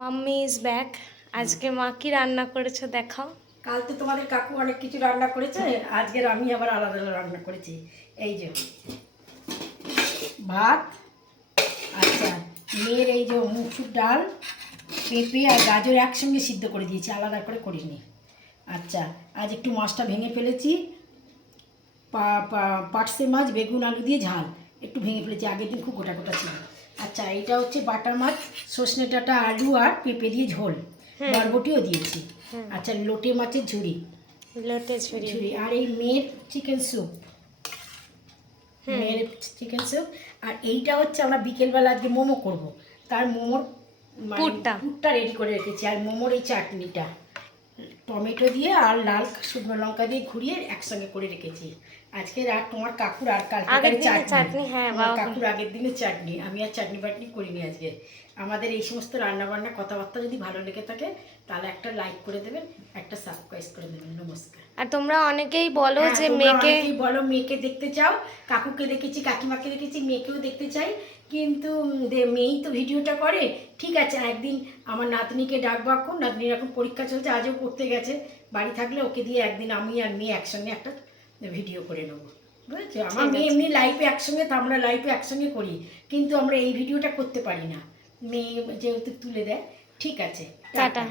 Mummy is back. আজকে মা কি রান্না করেছো দেখাও। কাল তো তোমাদের কাকু অনেক কিছু রান্না করেছে, আজকের আমি আবার আলাদা আলাদা রান্না করেছি। এই যে ভাত, আচ্ছা মেয়ের এই যে মুসুর ডাল, পেঁপে আর গাজর একসঙ্গে সিদ্ধ করে দিয়েছি, আলাদা করে করিনি। আচ্ছা আজ একটু মাছটা ভেঙে ফেলেছি, পার্সে মাছ বেগুন আলু দিয়ে ঝাল একটু ভেঙে ফেলেছি, আগের দিন খুব গোটা গোটা ছিল। আচ্ছা এটা হচ্ছে বাটা মাছ, সর্ষে ডাঁটা আলু আর পেঁপে দিয়ে ঝোল, বরবটিও দিয়েছি। আচ্ছা লোটে মাছের ঝুড়ি, লোটে ঝুরি। ঝুড়ি আর এই মেয়ের চিকেন স্যুপ, মেয়ের চিকেন স্যুপ। আর এইটা হচ্ছে আমরা বিকেলবেলা আজকে মোমো করব, তার মোমোর পুরটা রেডি করে রেখেছি। আর মোমোর এই চাটনিটা টমেটো দিয়ে আর লাল শুকনো লঙ্কা দিয়ে ঘুরিয়ে একসঙ্গে করে রেখেছি আজকে। আর তোমার কাকুর আর কালকে চাটনি, হ্যাঁ কাকুর আগের দিনের চাটনি, আমি আর চাটনি বাটনি করিনি আজকে। আমাদের এই সমস্ত রান্নাবান্না কথাবার্তা যদি ভালো লেগে থাকে তাহলে একটা লাইক করে দেবেন, একটা সাবস্ক্রাইব করে দেবেন। নমস্কার। আর তোমরা অনেকেই বলো যে মেয়েকে দেখতে চাও, কাকুকে দেখেছি, কাকিমাকে দেখেছি, মেয়েকেও দেখতে চাই, কিন্তু মেয়েই তো ভিডিওটা করে। ঠিক আছে, একদিন আমার নাতনিকে ডাকবো, এখন নাতনির এখন পরীক্ষা চলছে, আজও পড়তে গেছে, বাড়ি থাকলে ওকে দিয়ে একদিন আমি আর মেয়ে একসঙ্গে একটা ভিডিও করে নেবো, বুঝেছো? আমার মেয়ে এমনি লাইফে একসঙ্গে, তো আমরা লাইফে একসঙ্গে করি, কিন্তু আমরা এই ভিডিওটা করতে পারি না, মেয়ে যেহেতু তুলে দেয়। ঠিক আছে, টাটা।